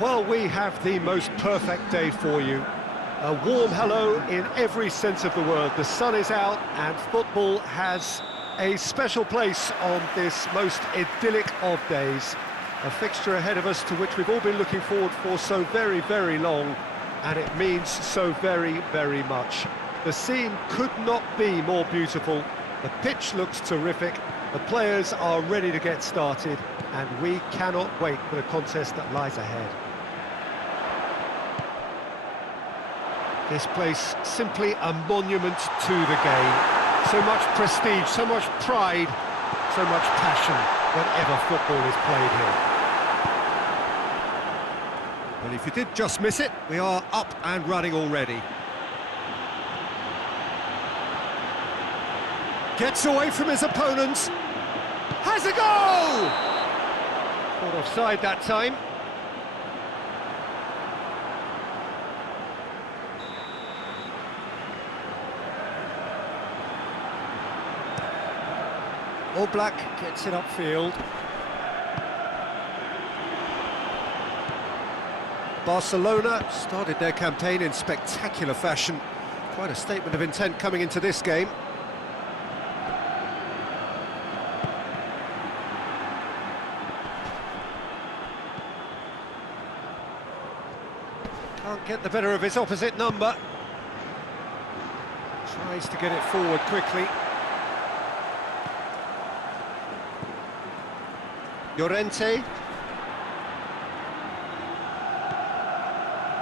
Well, we have the most perfect day for you. A warm hello in every sense of the word. The sun is out and football has a special place on this most idyllic of days. A fixture ahead of us to which we've all been looking forward for so very, very long, and it means so very, very much. The scene could not be more beautiful. The pitch looks terrific. The players are ready to get started, and we cannot wait for the contest that lies ahead. This place, simply a monument to the game. So much prestige, so much pride, so much passion whenever football is played here. Well, if you did just miss it, we are up and running already. Gets away from his opponents. Has a goal! Caught offside that time. All Black gets it upfield. Barcelona started their campaign in spectacular fashion. Quite a statement of intent coming into this game. Can't get the better of his opposite number. Tries to get it forward quickly. Llorente.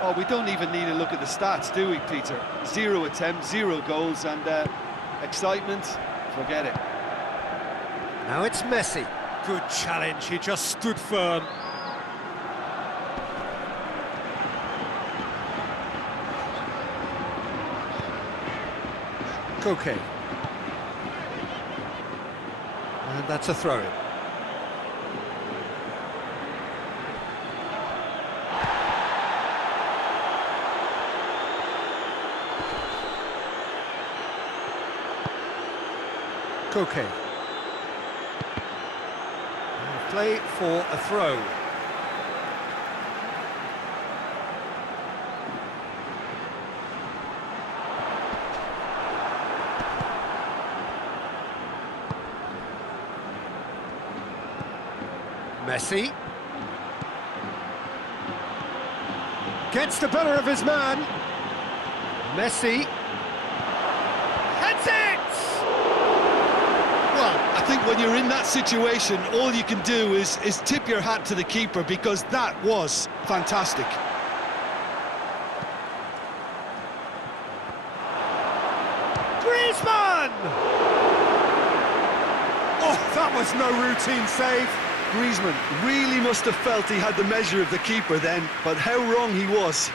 Oh, we don't even need to look at the stats, do we, Peter? 0 attempts, 0 goals, and excitement, forget it. Now it's Messi. Good challenge, he just stood firm. Koke. And that's a throw-in. Koke. Play for a throw. Messi. Gets the better of his man. Messi. Heads it! Well, I think when you're in that situation, all you can do is tip your hat to the keeper, because that was fantastic. Griezmann! Oh, that was no routine save. Griezmann really must have felt he had the measure of the keeper then, but how wrong he was.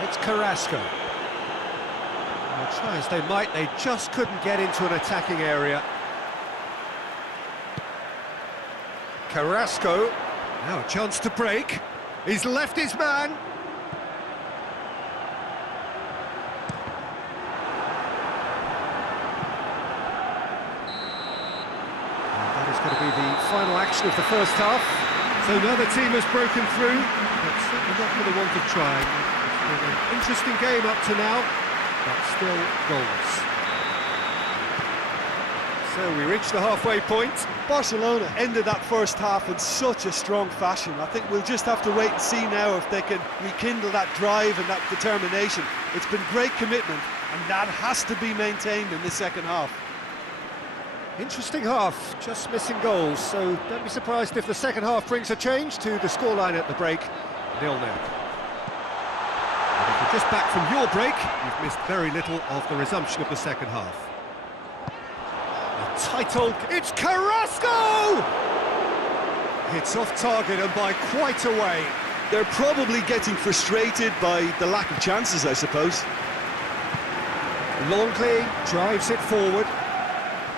It's Carrasco. Well, try as they might, they just couldn't get into an attacking area. Carrasco, now a chance to break. He's left his man. And that is going to be the final action of the first half. So now the team has broken through, but certainly not for the want of trying. It's been an interesting game up to now, but still goals. So we reach the halfway point. Barcelona ended that first half in such a strong fashion. I think we'll just have to wait and see now if they can rekindle that drive and that determination. It's been great commitment, and that has to be maintained in the second half. Interesting half, just missing goals, so don't be surprised if the second half brings a change to the scoreline at the break, 0-0. And if you're just back from your break, you've missed very little of the resumption of the second half. A title, it's Carrasco! It's off target and by quite a way. They're probably getting frustrated by the lack of chances, I suppose. Longley drives it forward.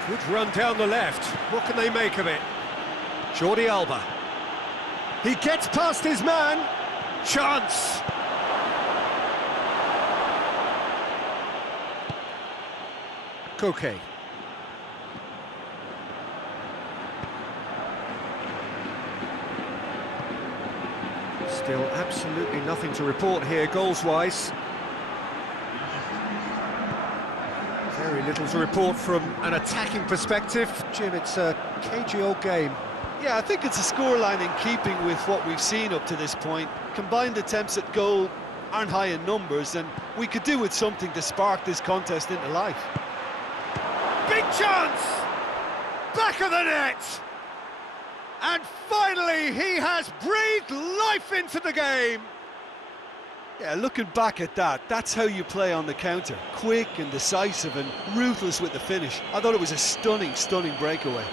Good run down the left. What can they make of it? Jordi Alba. He gets past his man. Chance. Koke. Still absolutely nothing to report here goals-wise. Very little to report from an attacking perspective. Jim, it's a cagey old game. Yeah, I think it's a scoreline in keeping with what we've seen up to this point. Combined attempts at goal aren't high in numbers, and we could do with something to spark this contest into life. Big chance! Back of the net! And finally, he has breathed life into the game! Yeah, looking back at that, that's how you play on the counter. Quick and decisive and ruthless with the finish. I thought it was a stunning, stunning breakaway.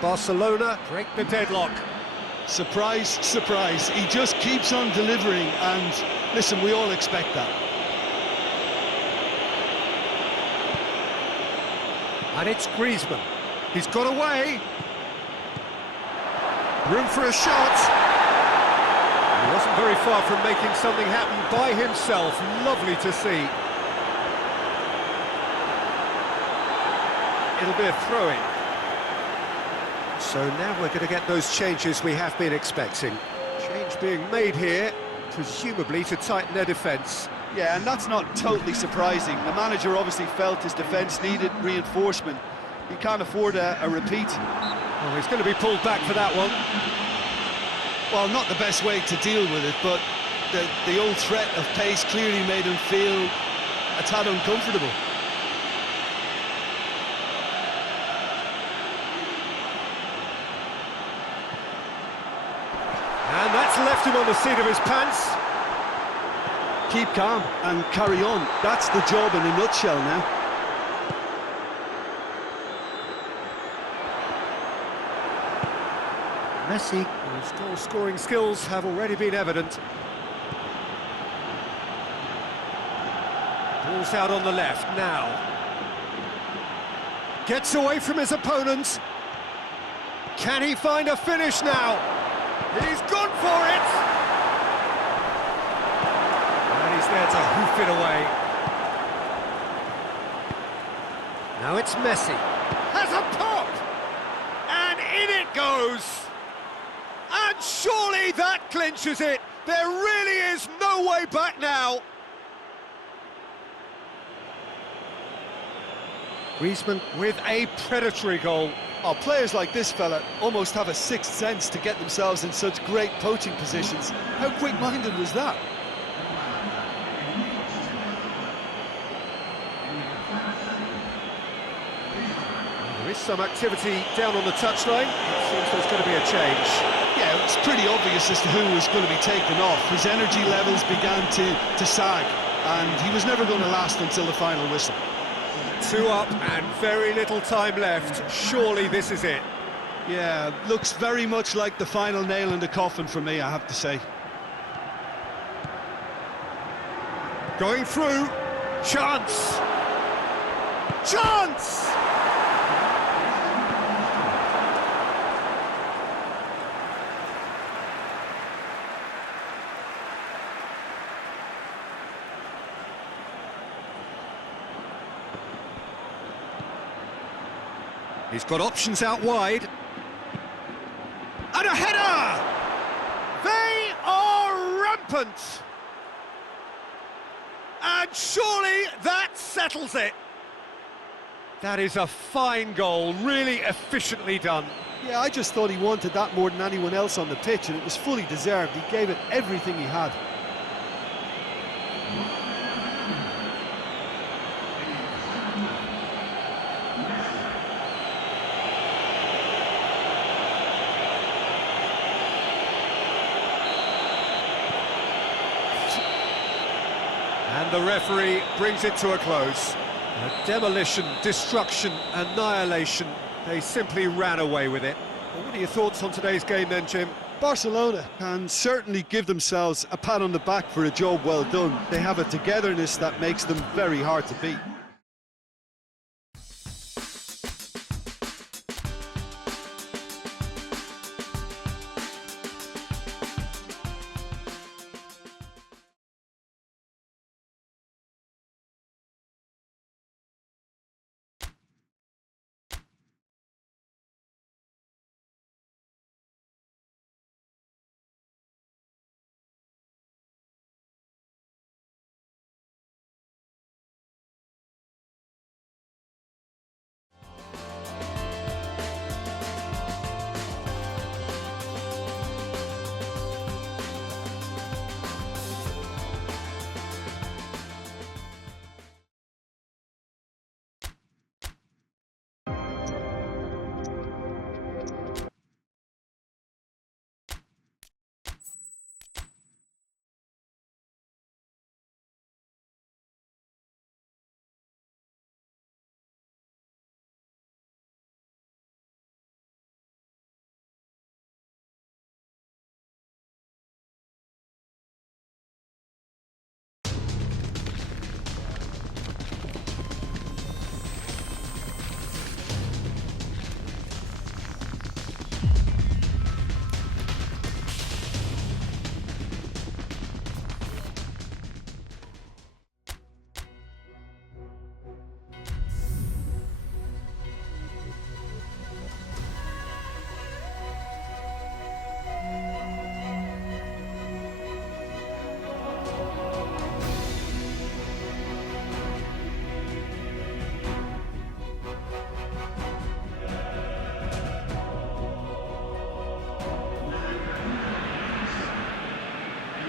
Barcelona break the deadlock. Surprise, surprise. He just keeps on delivering, and listen, we all expect that. And it's Griezmann. He's got away. Room for a shot. He wasn't very far from making something happen by himself. Lovely to see. It'll be a throw-in. So now we're going to get those changes we have been expecting. Change being made here, presumably to tighten their defence. Yeah, and that's not totally surprising. The manager obviously felt his defence needed reinforcement. He can't afford a repeat. Oh, he's going to be pulled back for that one. Well, not the best way to deal with it, but the old threat of pace clearly made him feel a tad uncomfortable. And that's left him on the seat of his pants. Keep calm and carry on. That's the job in a nutshell now. Messi, whose goal-scoring skills have already been evident. Ball's out on the left now. Gets away from his opponent. Can he find a finish now? He's gone for it! And he's there to hoof it away. Now it's Messi. Has a pop! And in it goes! And surely that clinches it! There really is no way back now! Griezmann with a predatory goal. Oh, players like this fella almost have a sixth sense to get themselves in such great poaching positions. How quick-minded was that? There is some activity down on the touchline. It seems there's going to be a change. Yeah, it's pretty obvious as to who was going to be taken off. His energy levels began to sag, and he was never going to last until the final whistle. 2 up and very little time left. Surely this is it. Yeah, looks very much like the final nail in the coffin for me, I have to say. Going through. Chance! Chance! He's got options out wide. And a header! They are rampant! And surely that settles it. That is a fine goal, really efficiently done. Yeah, I just thought he wanted that more than anyone else on the pitch, and it was fully deserved. He gave it everything he had. And the referee brings it to a close. A demolition, destruction, annihilation. They simply ran away with it. Well, what are your thoughts on today's game then, Jim? Barcelona can certainly give themselves a pat on the back for a job well done. They have a togetherness that makes them very hard to beat.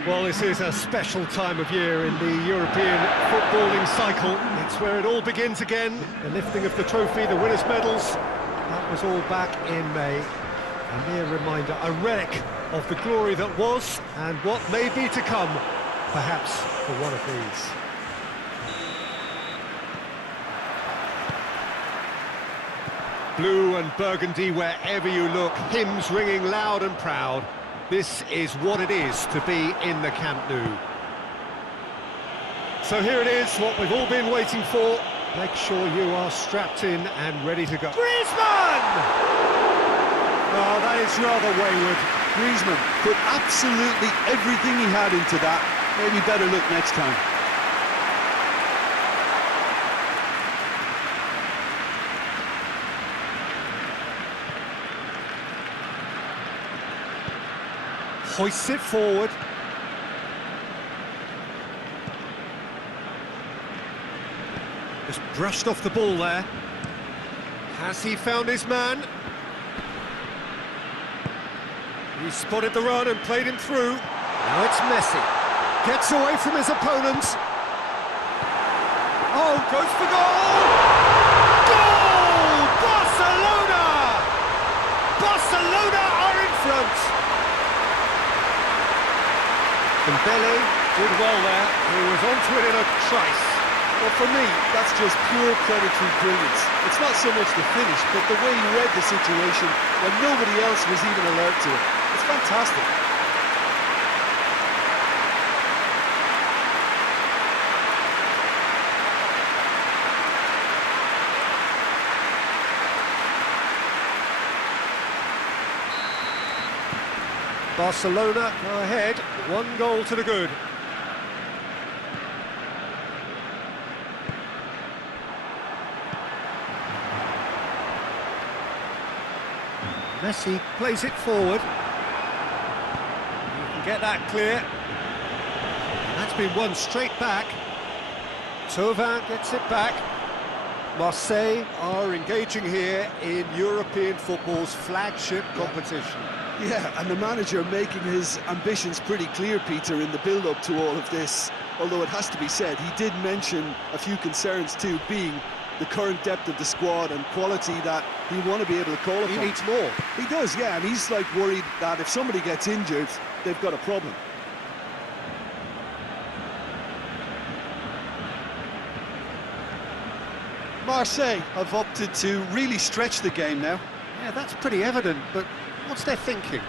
Well, this is a special time of year in the European footballing cycle. It's where it all begins again. The lifting of the trophy, the winners' medals. That was all back in May. A mere reminder, a relic of the glory that was and what may be to come, perhaps for one of these. Blue and burgundy wherever you look, hymns ringing loud and proud. This is what it is to be in the Camp Nou. So here it is, what we've all been waiting for. Make sure you are strapped in and ready to go. Griezmann! Oh, that is rather wayward. Griezmann put absolutely everything he had into that. Maybe better look next time. Hoists it forward. Just brushed off the ball there. Has he found his man? He spotted the run and played him through. Now it's Messi. Gets away from his opponents. Oh, goes for goal! Goal! Barcelona! Barcelona are in front! Dembele did well there. He was onto it in a trice. Well, for me, that's just pure predatory brilliance. It's not so much the finish, but the way he read the situation when nobody else was even alert to it. It's fantastic. Barcelona go ahead, 1 goal to the good. Messi plays it forward. You can get that clear. And that's been won straight back. Thauvin gets it back. Marseille are engaging here in European football's flagship competition. Yeah, and the manager making his ambitions pretty clear, Peter, in the build-up to all of this. Although it has to be said, he did mention a few concerns too, being the current depth of the squad and quality that he want to be able to call upon. He needs more. He does, yeah, and he's like worried that if somebody gets injured, they've got a problem. Marseille have opted to really stretch the game now. Yeah, that's pretty evident, but what's their thinking?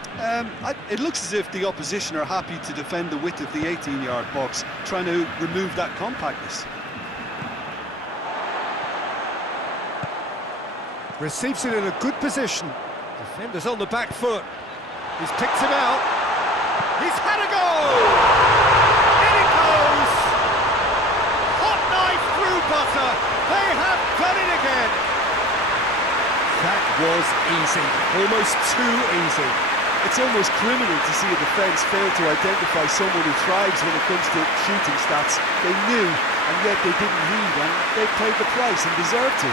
It looks as if the opposition are happy to defend the width of the 18-yard box, trying to remove that compactness. Receives it in a good position. Defender's on the back foot. He's picked him out. He's had a go! In it goes! Hot knife through butter. They have done it again. That was easy. Almost too easy. It's almost criminal to see a defence fail to identify someone who thrives when it comes to shooting stats. They knew, and yet they didn't heed, and they paid the price and deserved to.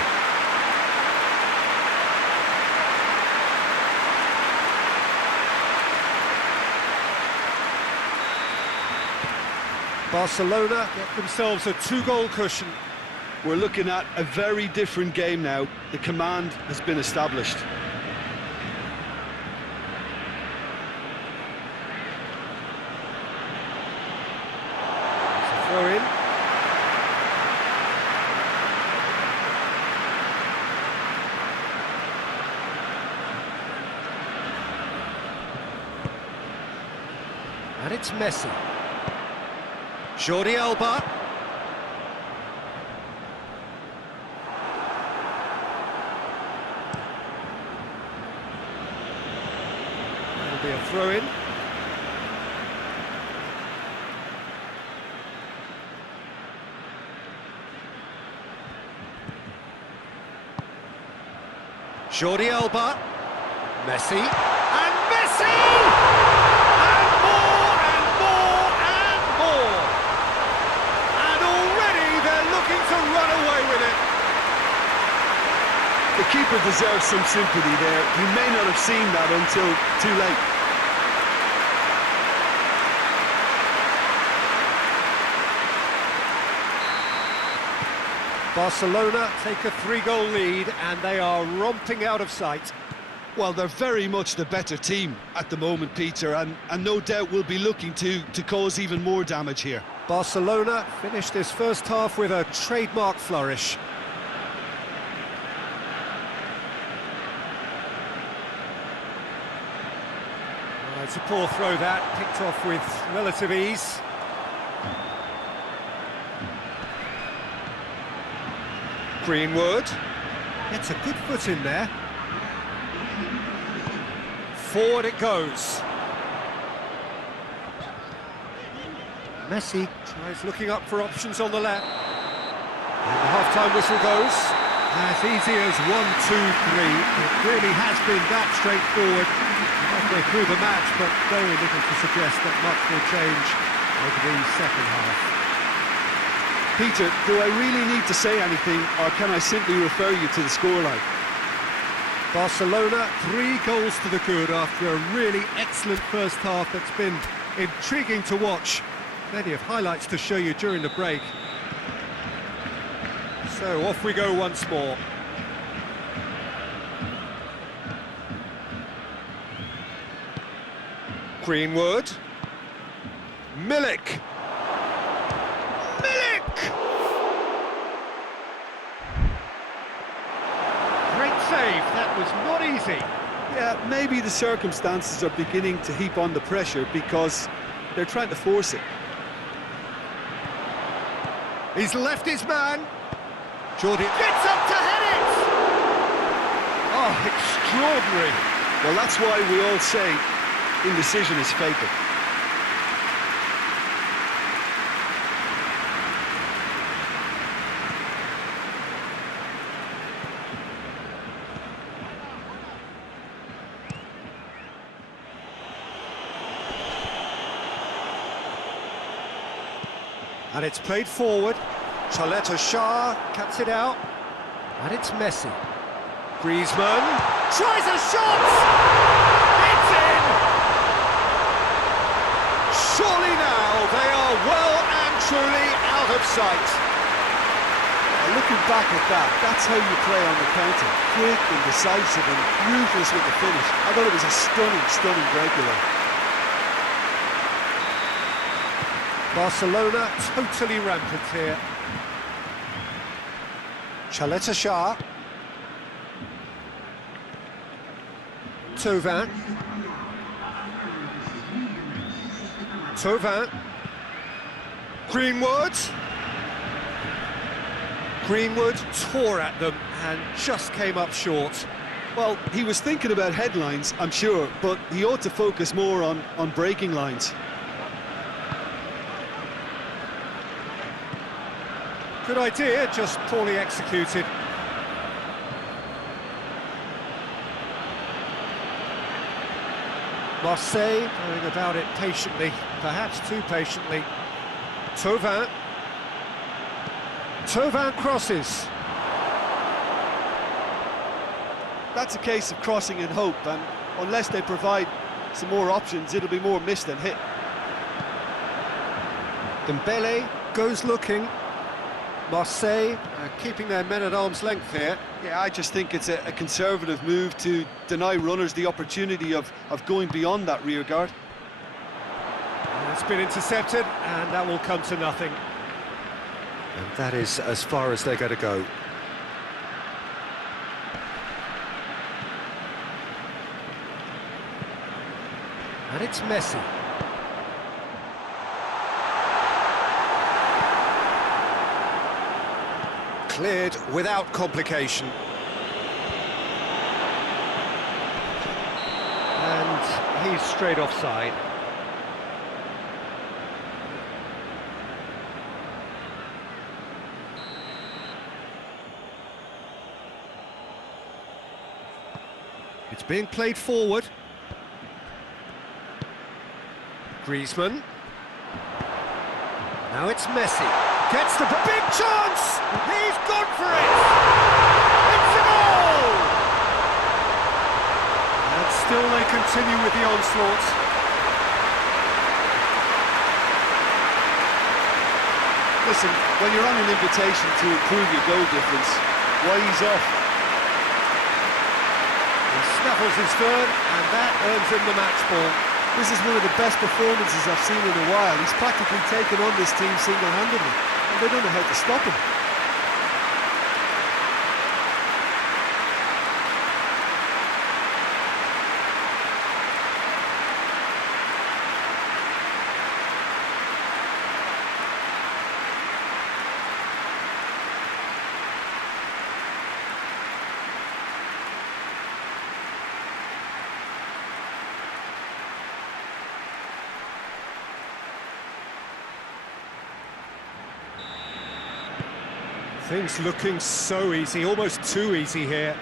Barcelona get themselves a 2-goal cushion. We're looking at a very different game now. The command has been established. It's a throw in. And it's Messi. Jordi Alba. That'll be a throw-in. Jordi Alba. Messi. And Messi! The keeper deserves some sympathy there. He may not have seen that until too late. Barcelona take a 3-goal lead and they are romping out of sight. Well, they're very much the better team at the moment, Peter, and no doubt will be looking to cause even more damage here. Barcelona finished this first half with a trademark flourish. It's a poor throw that, picked off with relative ease. Greenwood. Gets a good foot in there. Forward it goes. Messi tries looking up for options on the left. And the half-time whistle goes. As easy as 1, 2, 3. It really has been that straightforward. Halfway through the match, but very little to suggest that much will change over the second half. Peter, do I really need to say anything, or can I simply refer you to the scoreline? Barcelona, 3 goals to the good after a really excellent first half that's been intriguing to watch. Plenty of highlights to show you during the break. So off we go once more. Greenwood. Milik. Milik! Great save, that was not easy. Yeah, maybe the circumstances are beginning to heap on the pressure because they're trying to force it. He's left his man. Jordi gets up to head it! Oh, extraordinary. Well, that's why we all say indecision is fatal. And it's played forward. Shah cuts it out. And it's Messi. Griezmann tries a shot! It's in! Surely now they are well and truly out of sight. Looking back at that, that's how you play on the counter. Quick and decisive and ruthless with the finish. I thought it was a stunning breakaway. Barcelona totally rampant here. Shah. Thauvin. Thauvin. Greenwood. Greenwood tore at them and just came up short. Well, he was thinking about headlines, I'm sure, but he ought to focus more on breaking lines. Good idea, just poorly executed. Marseille going about it patiently, perhaps too patiently. Thauvin. Thauvin crosses. That's a case of crossing in hope, and unless they provide some more options, it'll be more miss than hit. Dembele goes looking. Marseille keeping their men at arm's length here. Yeah, I just think it's a conservative move to deny runners the opportunity of going beyond that rear guard. It's been intercepted, and that will come to nothing. And that is as far as they're going to go. And it's Messi. Cleared without complication. And he's straight offside. It's being played forward. Griezmann. Now it's Messi. Gets the big chance! He's gone for it! It's a goal! And still they continue with the onslaught. Listen, when you're on an invitation to improve your goal difference, why ease off? He snaffles his third, and that earns him the match ball. This is one of the best performances I've seen in a while. He's practically taken on this team single-handedly, and they don't know how to stop him. Things looking so easy, almost too easy here.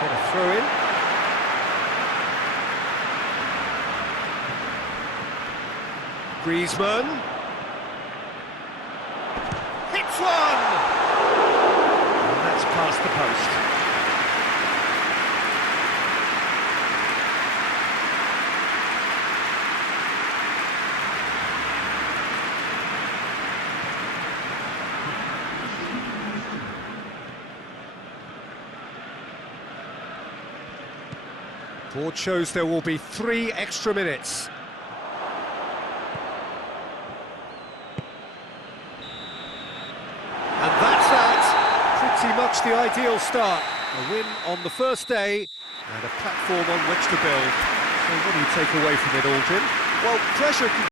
Get a throw in. Griezmann. Hits one! And that's past the post. Board shows there will be 3 extra minutes. And that's that. Pretty much the ideal start. A win on the first day and a platform on which to build. So what do you take away from it all, Jim? Well, pressure can